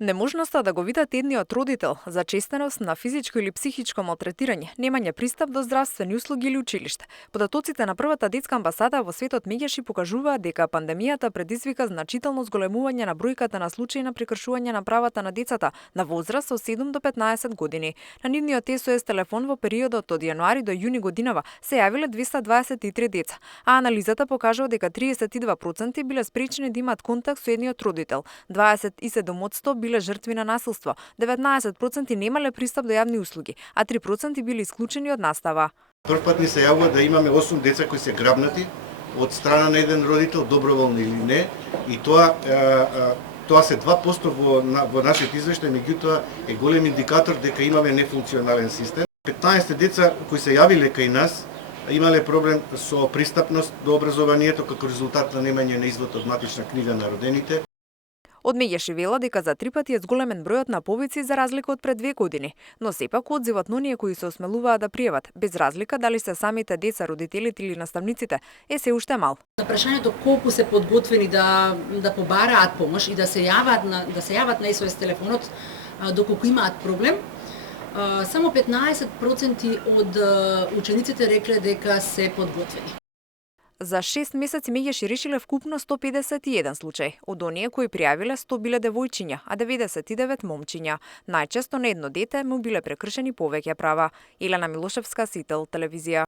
Неможноста да го видат едниот родител, зачестеност на физичко или психичко малтретирање, немање пристап до здравствени услуги или училиште. Податоците на првата детска амбасада во светот меѓаши покажуваат дека пандемијата предизвика значително зголемување на бројката на случаи на прекршување на правата на децата на возраст од 7 до 15 години. На нивниот СОС телефон во периодот од јануари до јуни годинава се јавиле 223 деца, а анализата покажува дека 32% биле спречени да имаат контакт со едниот родител, 27% биле жртви на насилство, 19% немале пристап до јавни услуги, а 3% били исклучени од настава. Прв пат ни се јавува да имаме 8 деца кои се грабнати од страна на еден родител, доброволно или не, и тоа се 2% во нашиот извештај, меѓутоа е голем индикатор дека имаме нефункционален систем. 15 деца кои се јавиле кај нас имале проблем со пристапност до образованието како резултат на немање на извод од матична книга на родените. Од меѓаши вела дека за 3 пати е зголемен бројот на повици за разлика од пред 2 години, но сепак одзивот на оние кои се осмелуваат да пријават, без разлика дали се самите деца, родителите или наставниците, е се уште мал. На прашањето колку се подготвени да побараат помош и да се јават на СОС телефонот доколку имаат проблем, само 15% од учениците рекле дека се подготвени. За 6 месеци меѓаши решиле вкупно 151 случаи. Од оние кои пријавиле 100 биле девојчиња, а 99 момчиња. Најчесто на едно дете му биле прекршени повеќе права. Елена Милошевска, Сител телевизија.